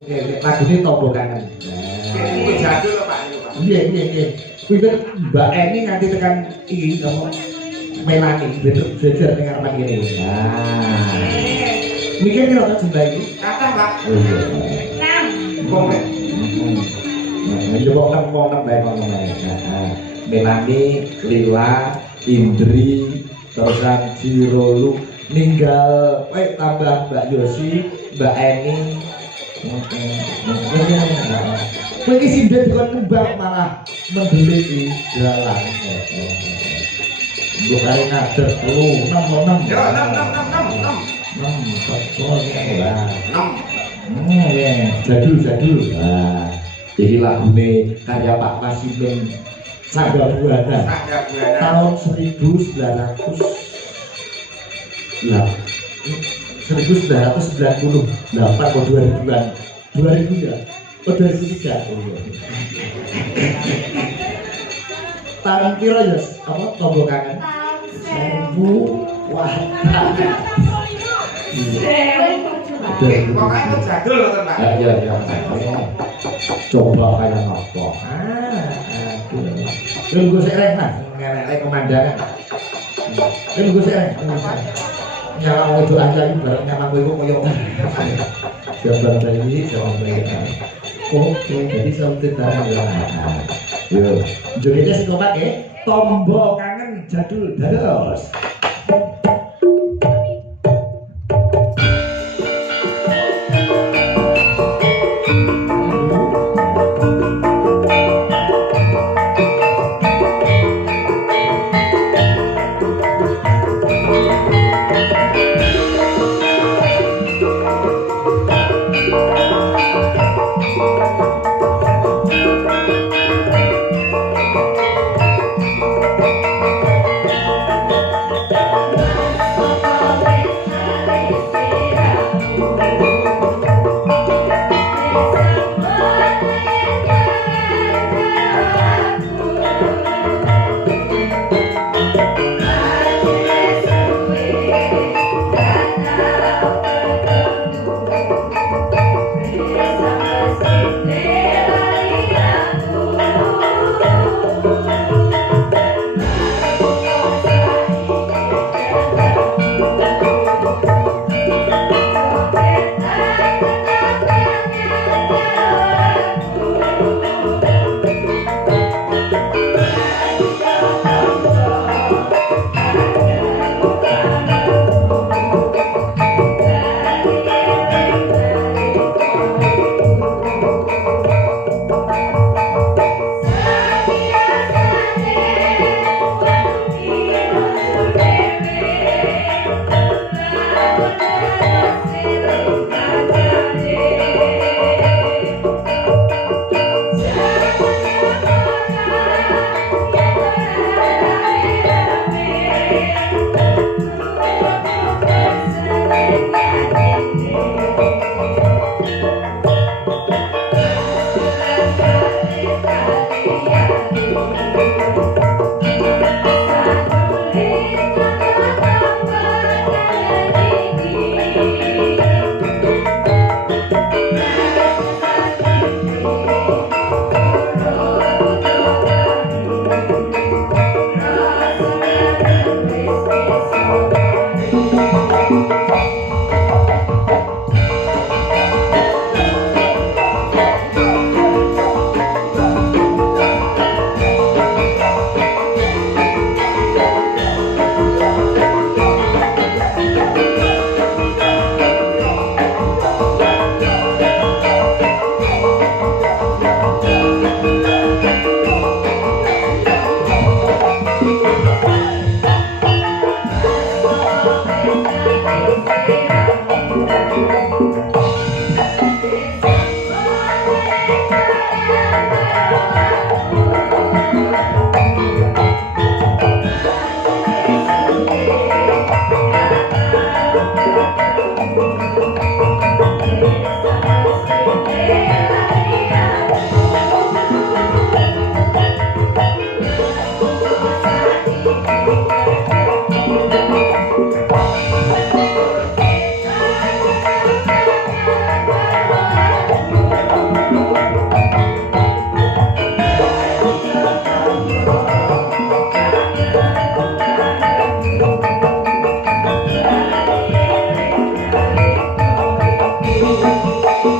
Lagu ini Tombo Kangen. Ini jadul Pak. Iya. Kuwi Mbak Eni nganti tekan iki apa Melani belajar ning arepan kene. Nah. Mikir kira tak jumlah iki? Kata Pak. Oh iya. 6. Wong nek. Ya kok nang bae ngono bae. Melani, Lila, Indri, terusan Jirolu ninggal tambah Mbak Yosi, Mbak Eni. Kowe iki sindhet dikon kembang malah mendelik di dalan. Mbok kare ngader 6. Ya 6. 6. Ya, jadul. Nah, jadi lagune karya Pak Masimin Sangga Buana tahun 1900 1998 atau 2000-an 2000 ya? Oh 2003 tahun kira ya apa Tombo Kangen? 1000 wah Pokoknya jadul loh Pak. ya coba kayak apa nunggu sereng lah ngelek komandangan nunggu sereng nyala mau itu aja itu bareng nyala mau itu koyok jawaban bayi oke jadi sampai tahu ya yuk jogetnya si kotak ya Tombo Kangen jadul dados.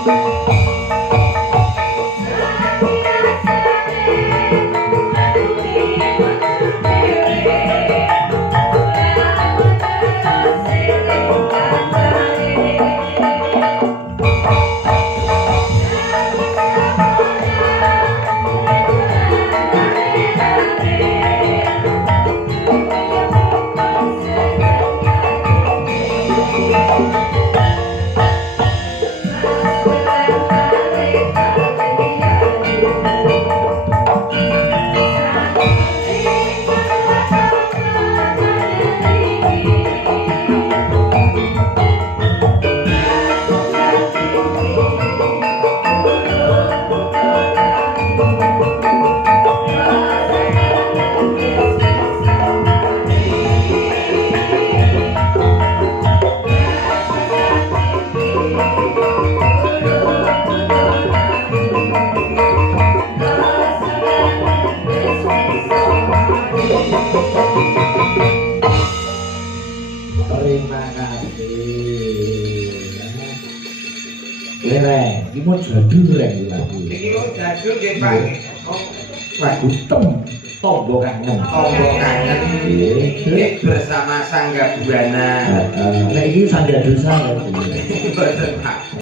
Terima kasih. Lereng, ini mau jadul lagi lagu. Iki kok jadul nggih Pak. Oh, Lagu Tombo Kangen. tombo kangen. Nggih bersama Sangga Buana. Nah, ini Sangga Dosa ya. Mboten Pak.